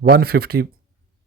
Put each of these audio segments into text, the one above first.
150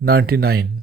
99।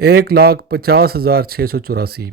1,50,684।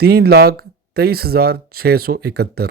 3,23,671।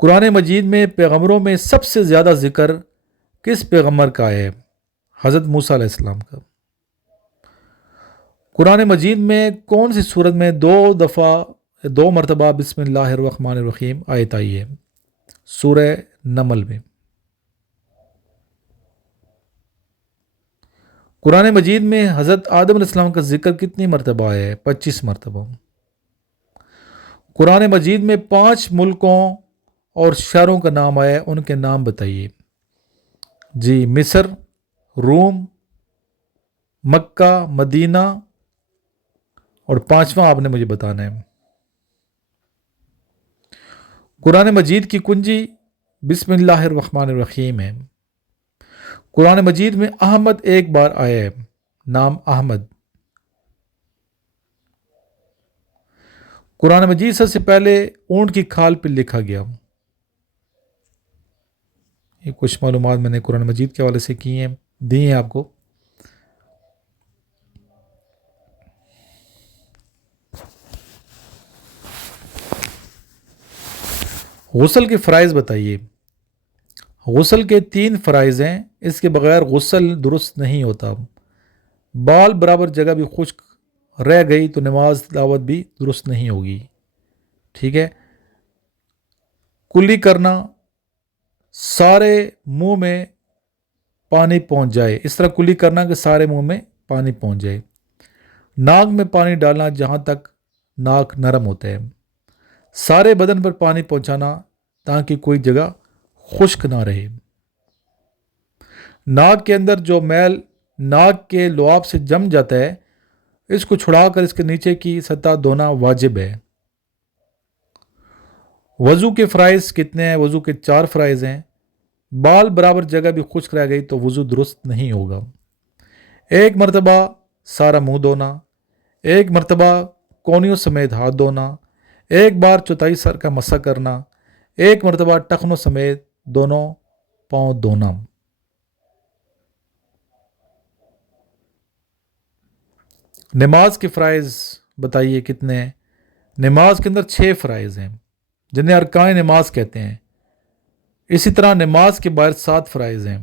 قرآن مجید میں پیغمبروں میں سب سے زیادہ ذکر کس پیغمبر کا ہے؟ حضرت موسیٰ علیہ السلام کا۔ قرآن مجید میں کون سی صورت میں دو مرتبہ بسم اللہ الرحمن الرحیم آیت آئی ہے؟ سورہ نمل میں۔ قرآن مجید میں حضرت آدم علیہ السلام کا ذکر کتنی مرتبہ ہے؟ 25 مرتبہ۔ قرآن مجید میں 5 ملکوں اور شہروں کا نام آیا ہے، ان کے نام بتائیے۔ جی، مصر، روم، مکہ، مدینہ، اور 5واں آپ نے مجھے بتانا ہے۔ قرآن مجید کی کنجی بسم اللہ الرحمن الرحیم ہے۔ قرآن مجید میں احمد ایک بار آیا ہے، نام احمد۔ قرآن مجید سب سے پہلے اونٹ کی کھال پہ لکھا گیا۔ یہ کچھ معلومات میں نے قرآن مجید کے حوالے سے دی ہیں آپ کو۔ غسل کے فرائض بتائیے۔ غسل کے 3 فرائض ہیں، اس کے بغیر غسل درست نہیں ہوتا۔ بال برابر جگہ بھی خشک رہ گئی تو نماز تلاوت بھی درست نہیں ہوگی، ٹھیک ہے۔ کلی کرنا، سارے منہ میں پانی پہنچ جائے، اس طرح کلی کرنا کہ سارے منہ میں پانی پہنچ جائے۔ ناک میں پانی ڈالنا جہاں تک ناک نرم ہوتا ہے۔ سارے بدن پر پانی پہنچانا تاکہ کوئی جگہ خشک نہ رہے۔ ناک کے اندر جو میل ناک کے لعاب سے جم جاتا ہے، اس کو چھڑا کر اس کے نیچے کی سطح دھونا واجب ہے۔ وضو کے فرائض کتنے ہیں؟ وضو کے 4 فرائض ہیں۔ بال برابر جگہ بھی خشک رہ گئی تو وضو درست نہیں ہوگا۔ 1 مرتبہ سارا منہ دھونا، 1 مرتبہ کونیوں سمیت ہاتھ دھونا، 1 بار چوتھائی سر کا مسح کرنا، 1 مرتبہ ٹخنوں سمیت دونوں پاؤں دھونا۔ نماز کے فرائض بتائیے کتنے ہیں؟ نماز کے اندر 6 فرائض ہیں جنہیں ارکان نماز کہتے ہیں۔ اسی طرح نماز کے باہر 7 فرائض ہیں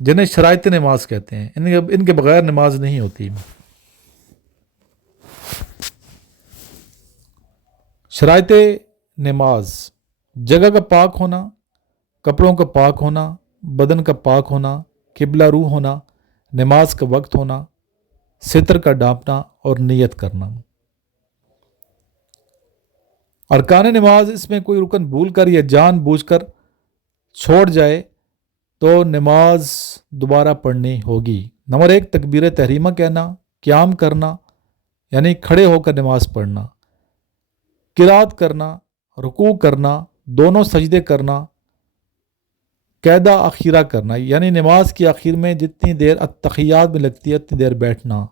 جنہیں شرائط نماز کہتے ہیں، ان کے بغیر نماز نہیں ہوتی۔ شرائط نماز: جگہ کا پاک ہونا، کپڑوں کا پاک ہونا، بدن کا پاک ہونا، قبلہ رو ہونا، نماز کا وقت ہونا، ستر کا ڈھانپنا اور نیت کرنا۔ ارکان نماز: اس میں کوئی رکن بھول کر یا جان بوجھ کر چھوڑ جائے تو نماز دوبارہ پڑھنی ہوگی۔ نمبر 1 تکبیر تحریمہ کہنا، قیام کرنا یعنی کھڑے ہو کر نماز پڑھنا، قرات کرنا، رکوع کرنا، دونوں سجدے کرنا، قیدہ اخیرہ کرنا یعنی نماز کی آخر میں جتنی دیر التحیات میں لگتی ہے اتنی دیر بیٹھنا۔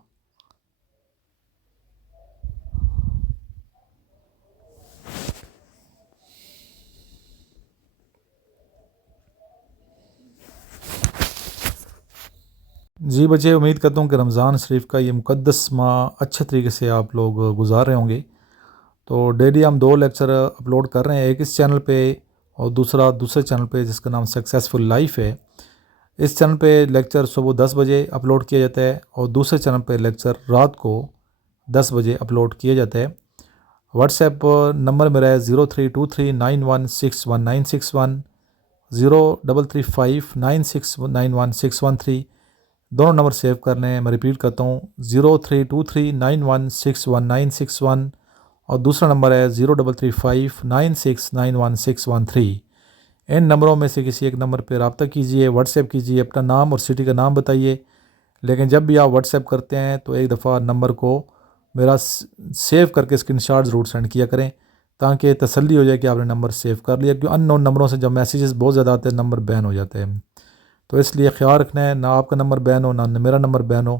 جی بچے، امید کرتا ہوں کہ رمضان شریف کا یہ مقدس ماہ اچھے طریقے سے آپ لوگ گزار رہے ہوں گے۔ تو ڈیلی ہم 2 لیکچر اپلوڈ کر رہے ہیں، ایک اس چینل پہ اور دوسرے چینل پہ جس کا نام سکسیسفل لائف ہے۔ اس چینل پہ لیکچر صبح 10 بجے اپلوڈ کیا جاتا ہے اور دوسرے چینل پہ لیکچر رات کو 10 بجے اپلوڈ کیا جاتا ہے۔ واٹس ایپ نمبر میرا ہے 032391619161 033596916113۔ دونوں نمبر سیو کر لیں، میں ریپیٹ کرتا ہوں 032391619161 اور دوسرا نمبر ہے 033596916113۔ ان نمبروں میں سے کسی ایک نمبر پہ رابطہ کیجئے، واٹس ایپ کیجئے، اپنا نام اور سٹی کا نام بتائیے۔ لیکن جب بھی آپ واٹس ایپ کرتے ہیں تو ایک دفعہ نمبر کو میرا سیو کر کے اسکرین شاٹ ضرور سینڈ کیا کریں تاکہ تسلی ہو جائے کہ آپ نے نمبر سیو کر لیا، کیونکہ ان نون نمبروں سے جب میسیجز بہت زیادہ آتے ہیں نمبر بین ہو جاتے ہیں۔ تو اس لیے خیال رکھنا ہے، نہ آپ کا نمبر بین ہو نہ میرا نمبر بین ہو،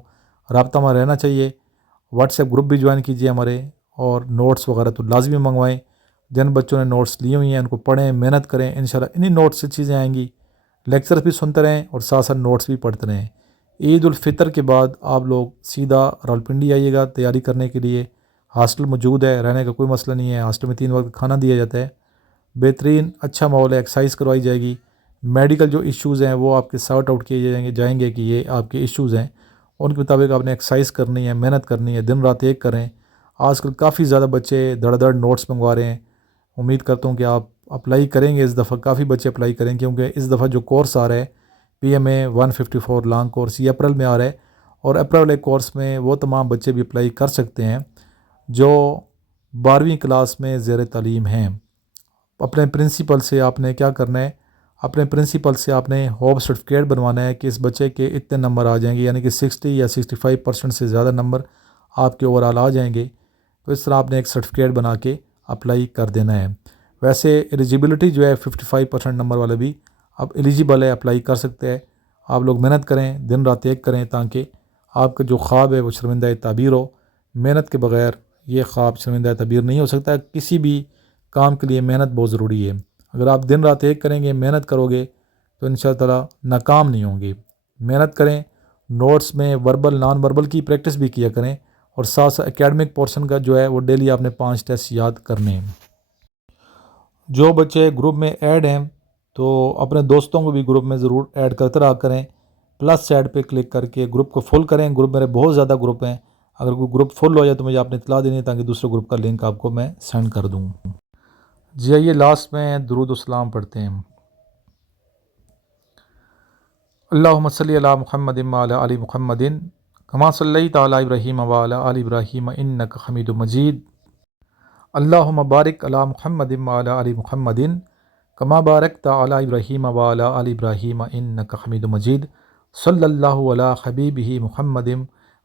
رابطہ میں رہنا چاہیے۔ واٹس ایپ گروپ بھی جوائن کیجئے ہمارے، اور نوٹس وغیرہ تو لازمی منگوائیں۔ جن بچوں نے نوٹس لیے ہوئی ہیں ان کو پڑھیں، محنت کریں، انشاءاللہ انہی نوٹس سے چیزیں آئیں گی۔ لیکچرز بھی سنتے رہیں اور ساتھ ساتھ نوٹس بھی پڑھتے رہیں۔ عید الفطر کے بعد آپ لوگ سیدھا راولپنڈی آئیے گا تیاری کرنے کے لیے۔ ہاسٹل موجود ہے، رہنے کا کوئی مسئلہ نہیں ہے، ہاسٹل میں 3 وقت کھانا دیا جاتا ہے۔ بہترین اچھا ماحول ہے، ایکسرسائز کروائی جائے گی، میڈیکل جو ایشوز ہیں وہ آپ کے سارٹ آؤٹ کیے جائیں گے کہ یہ آپ کے ایشوز ہیں، ان کے مطابق آپ نے ایکسرسائز کرنی ہے، محنت کرنی ہے، دن رات ایک کریں۔ آج کل کافی زیادہ بچے دڑ دڑ نوٹس منگوا رہے ہیں، امید کرتا ہوں کہ آپ اپلائی کریں گے اس دفعہ، کافی بچے اپلائی کریں گے، کیونکہ اس دفعہ جو کورس آ رہا ہے پی ایم اے 154 لانگ کورس، یہ اپریل میں آ رہا ہے، اور اپریل والے کورس میں وہ تمام بچے بھی اپلائی کر سکتے ہیں جو 12ویں کلاس میں زیر تعلیم ہیں۔ اپنے پرنسپل سے آپ نے کیا کرنا ہے، اپنے پرنسپل سے آپ نے ہوپ سرٹیفکیٹ بنوانا ہے کہ اس بچے کے اتنے نمبر آ جائیں گے، یعنی کہ 60 یا 65% سے زیادہ نمبر آپ کے اوور آل آ جائیں گے، تو اس طرح آپ نے ایک سرٹیفکیٹ بنا کے اپلائی کر دینا ہے۔ ویسے ایلیجیبلٹی جو ہے 55% نمبر والے بھی اب ایلیجیبل ہے، اپلائی کر سکتے ہیں۔ آپ لوگ محنت کریں، دن رات ایک کریں، تاکہ آپ کا جو خواب ہے وہ شرمندہ تعبیر ہو۔ محنت کے بغیر یہ خواب شرمندہ تعبیر نہیں ہو سکتا۔ کسی بھی کام کے لیے محنت بہت ضروری ہے۔ اگر آپ دن رات ایک کریں گے، محنت کرو گے، تو انشاءاللہ تعالی ناکام نہیں ہوں گے۔ محنت کریں، نوٹس میں وربل نان وربل کی پریکٹس بھی کیا کریں، اور ساتھ ساتھ اکیڈمک پورشن کا جو ہے وہ ڈیلی آپ نے 5 ٹیسٹ یاد کرنے ہیں۔ جو بچے گروپ میں ایڈ ہیں تو اپنے دوستوں کو بھی گروپ میں ضرور ایڈ کرتے رہا کریں، پلس سائڈ پہ کلک کر کے گروپ کو فل کریں۔ گروپ میرے بہت زیادہ گروپ ہیں، اگر کوئی گروپ فل ہو جائے تو مجھے آپ نے اطلاع دینی ہے، تاکہ دوسرے گروپ کا لنک آپ کو میں سینڈ کر دوں۔ جی آئیے لاسٹ میں درود و سلام پڑھتے ہیں۔ اللہم صلی علی محمد وعلی آل محمد کما صلیت علی ابراہیم وعلی آل ابراہیم انک حمید مجید۔ اللہم بارک علی محمد وعلی آل محمد کما بارکت علی ابراہیم وعلی آل ابراہیم انک حمید مجید۔ صلی اللہ علی حبیبہ محمد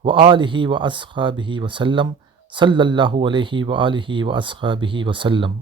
وآلہ واصحابہ وسلم، صلی اللہ علیہ وآلہ واصحابہ وسلم۔